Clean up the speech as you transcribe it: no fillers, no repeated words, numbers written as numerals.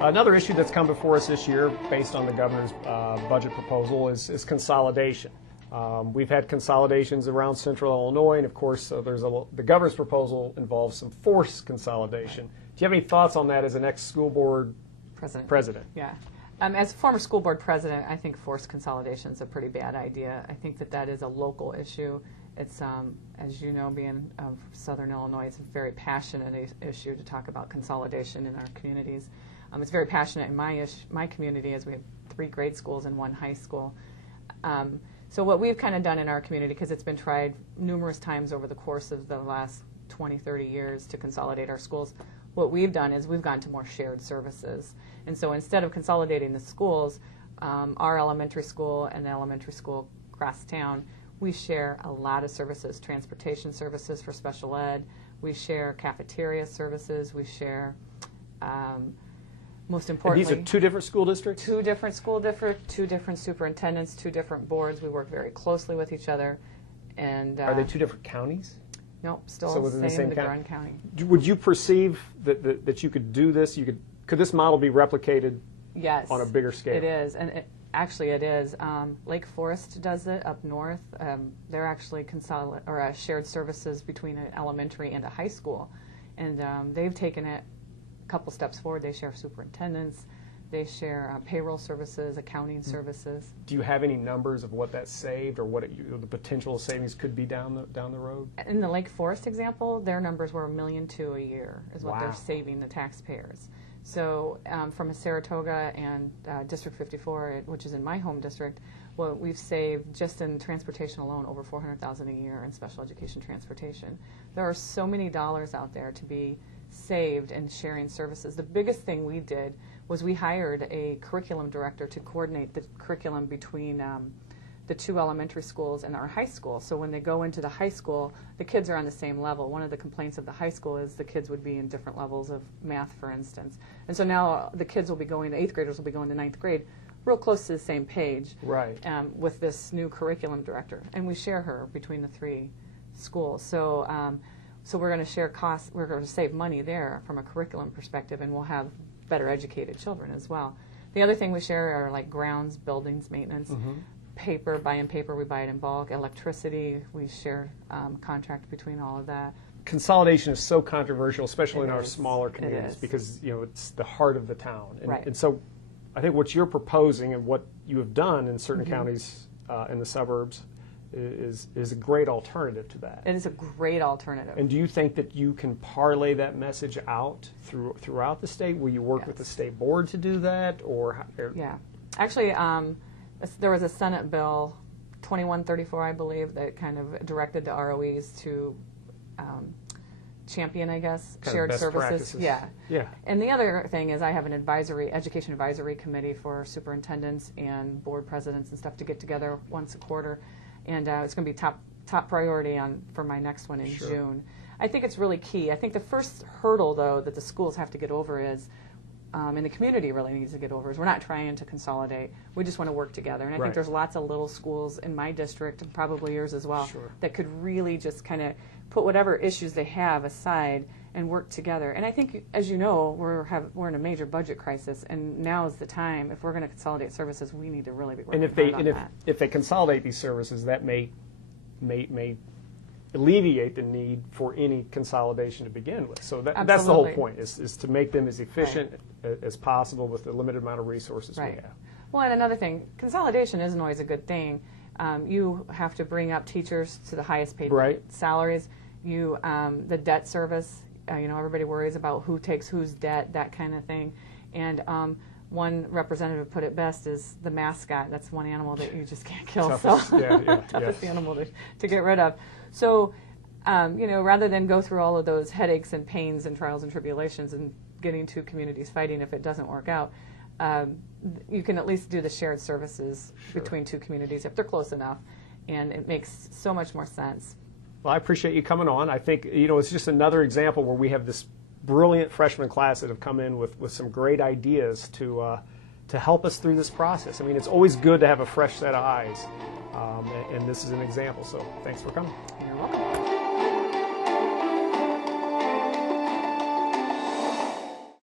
Another issue that's come before us this year, based on the governor's budget proposal, is consolidation. We've had consolidations around Central Illinois, and of course, the governor's proposal involves some forced consolidation. Do you have any thoughts on that as an ex-school board president? Yeah. As a former school board president, I think forced consolidation is a pretty bad idea. I think that is a local issue. It's, as you know, being of Southern Illinois, it's a very passionate issue to talk about consolidation in our communities. It's very passionate in my community, as we have 3 grade schools and 1 high school. So what we've kind of done in our community, because it's been tried numerous times over the course of the last 20, 30 years to consolidate our schools, what we've done is we've gone to more shared services. And so instead of consolidating the schools, our elementary school and the elementary school across town, we share a lot of services, transportation services for special ed, we share cafeteria services, we share, most importantly, and these are 2 different school districts? 2 different school districts, 2 different superintendents, 2 different boards. We work very closely with each other. And are they 2 different counties? Nope, still so within the same Grand County. Would you perceive that you could do this? Could this model be replicated? Yes, on a bigger scale? It is, and actually it is. Lake Forest does it up north. They're actually shared services between an elementary and a high school, and they've taken it a couple steps forward. They share superintendents. They share payroll services, accounting services. Do you have any numbers of what that saved, or what the potential savings could be down the road? In the Lake Forest example, their numbers were $1.2 million a year is what Wow. they're saving the taxpayers. So from a Saratoga and District 54, which is in my home district, well, we've saved just in transportation alone over $400,000 a year in special education transportation. There are so many dollars out there to be saved in sharing services. The biggest thing we did was we hired a curriculum director to coordinate the curriculum between the 2 elementary schools and our high school. So when they go into the high school, the kids are on the same level. One of the complaints of the high school is the kids would be in different levels of math, for instance. And so now the kids will be going, the 8th graders will be going to 9th grade, real close to the same page, right? With this new curriculum director. And we share her between the 3 schools. So, so we're going to share costs, we're going to save money there from a curriculum perspective, and we'll have better educated children as well. The other thing we share are like grounds, buildings, maintenance, paper, buying paper, we buy it in bulk, electricity, we share contract between all of that. Consolidation is so controversial, especially in our smaller communities, because it's the heart of the town. And, right. And so I think what you're proposing and what you have done in certain counties in the suburbs is a great alternative to that. It is a great alternative. And do you think that you can parlay that message out throughout the state? Will you work with the state board to do that? Yeah. Actually, there was a Senate bill, 2134, I believe, that kind of directed the ROEs to champion, I guess, kind shared of best services. Practices. Yeah. And the other thing is I have an education advisory committee for superintendents and board presidents and stuff to get together once a quarter. And it's going to be top priority for my next one in June. I think it's really key. I think the first hurdle, though, that the schools have to get over is, and the community really needs to get over, is we're not trying to consolidate. We just want to work together. And I think there's lots of little schools in my district, and probably yours as well, that could really just kind of put whatever issues they have aside and work together. And I think, as you know, we're in a major budget crisis, and now is the time. If we're going to consolidate services, we need to really be working hard on that. If they consolidate these services, that may alleviate the need for any consolidation to begin with. So that's the whole point, is to make them as efficient as possible with the limited amount of resources we have. Well, and another thing, consolidation isn't always a good thing. You have to bring up teachers to the highest paid salaries. The debt service, everybody worries about who takes whose debt, that kind of thing. And one representative put it best is the mascot. That's one animal that you just can't kill. Toughest, toughest animal to get rid of. So, rather than go through all of those headaches and pains and trials and tribulations and getting 2 communities fighting if it doesn't work out, you can at least do the shared services between 2 communities if they're close enough, and it makes so much more sense. Well, I appreciate you coming on. I think it's just another example where we have this brilliant freshman class that have come in with some great ideas to help us through this process. I mean, it's always good to have a fresh set of eyes, and this is an example. So thanks for coming. You're welcome.